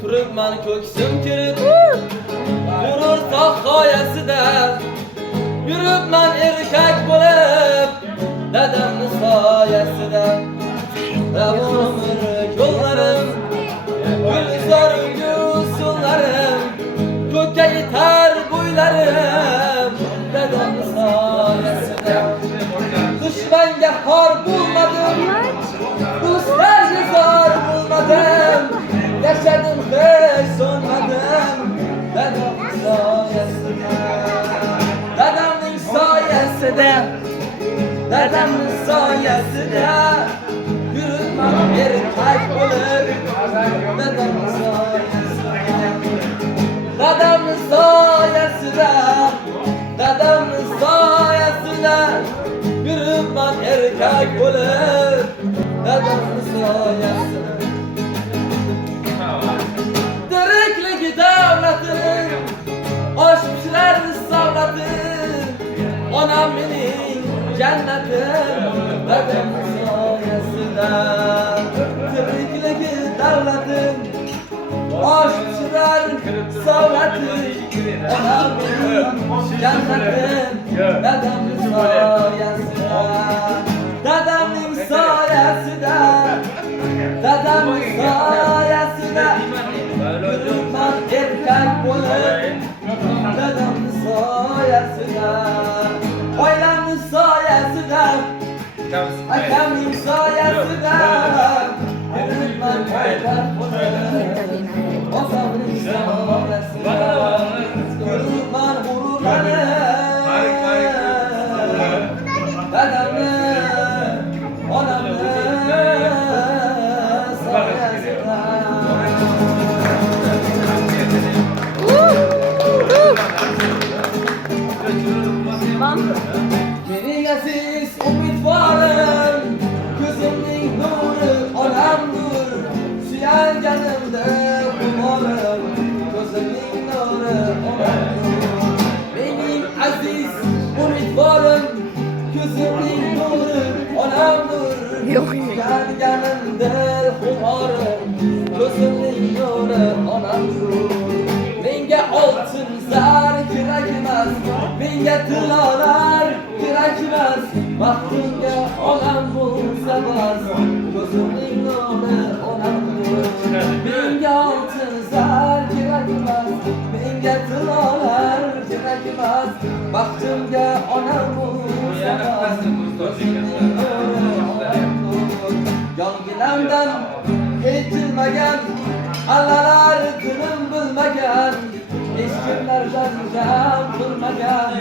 Turibman ko'ksim kirib yurur sohayasida, yuribman erkak bo'lib dadamni soyasida. Umr yo'llarim gulzor gulsonlarim, ko'kka yetar bo'ylarim dadamni soyasida. Dushmanga xor bo'lmadim, do'stlarga zor bo'lmadim, yaşadım hiç sonmadım dadamning soyasida. Dadamning soyasida, dadamning soyasida, yuribman erkak bo'lib dadamning soyasida. Dadamning soyasida, dadamning soyasida, yuribman erkak bo'lib dadamning soyasida. Dirikligi davlatim, osh pishlar savlatim, onam mening jannatim dadamning soyasida. Dirikligi davlatim, osh pishlar savlatim, onam mening jannatim dadamning soyasida. Dadamning soyasida, dadamning soyasida, yuribman erkak bo'lib dadamning soyasida. Oilamning soyasida, akamning soyasida, yuribman erkak bo'lib otamning soyasida. Yuribman g'ururlanib dadamni, onamni soyasida. Mening aziz umidvorim, ko'zimning nuri onamdir, suyanganimda xumorim, ko'zimning nuri onamdir. Mening aziz umidvorim, ko'zimning nuri onamdir, suyanganimda xumorim, ko'zimning nuri onamdir. Menga oltin zar kerak emas, menga tilolar kerak emas, baxtimga onam bo'lsa bas, ko'zimning nuri onamdir. Menga oltin zar kerak emas, menga tilolar kerak emas, baxtimga onam bo'lsa bas, ko'zimning nuri onamdir. Yonginamdan hech jilmagan, allalar tilim bilmagan, hech kimlardan jam qilmagan,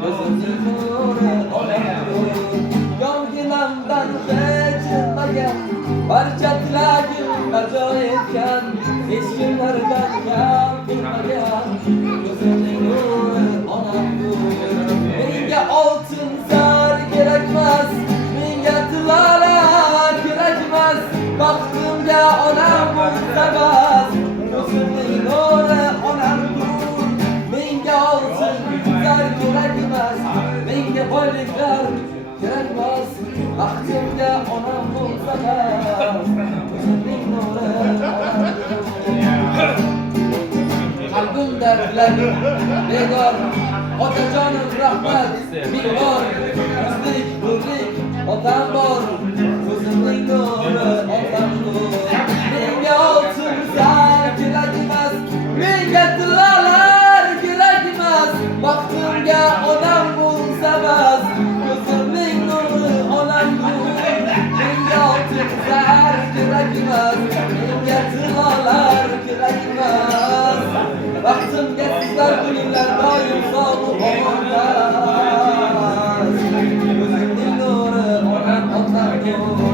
ko'zimning nuri onamdir. Yonginamdan hech jilmagan, barcha tilagim bajo etgan, hech kimlardan jam qilmagan, ko'zimning nuri onamdir. Menga oltin zar kerak emas, menga tilolar kerak emas, baxtimga onam bo'lsa bas, ko'zimning nuri onamdir. Menga oltin zar kerak emas, menga boyliklar kerak emas, baxtimga onam bo'lsa bas, ko'zimning nuri onamdir. Qalbimda tilarim begor, otajonim rahmat ming bor, yuzlik nurlik otam bor, ko'zimning nuri onamdir. Menga oltin zar kerak emas, menga tilolar kerak emas, baxtimga onam bo'lsa bas, ko'zimning nuri onamdir. Menga oltin zar kerak emas, menga tilolar kerak emas, baxtimga sizlar bo'linglar doim sog' omon. Ko'zimning nuri onam onamdir.